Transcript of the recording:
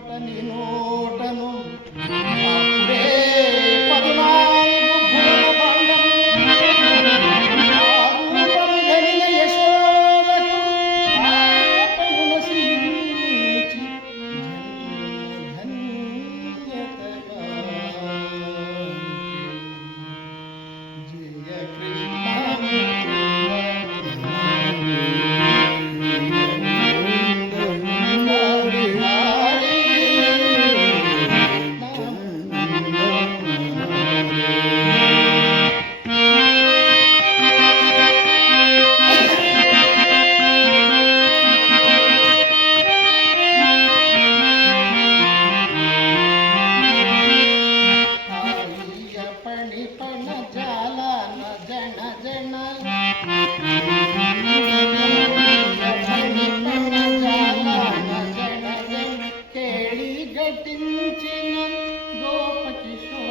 నోట నీ నోటను Владетинчином до потішок.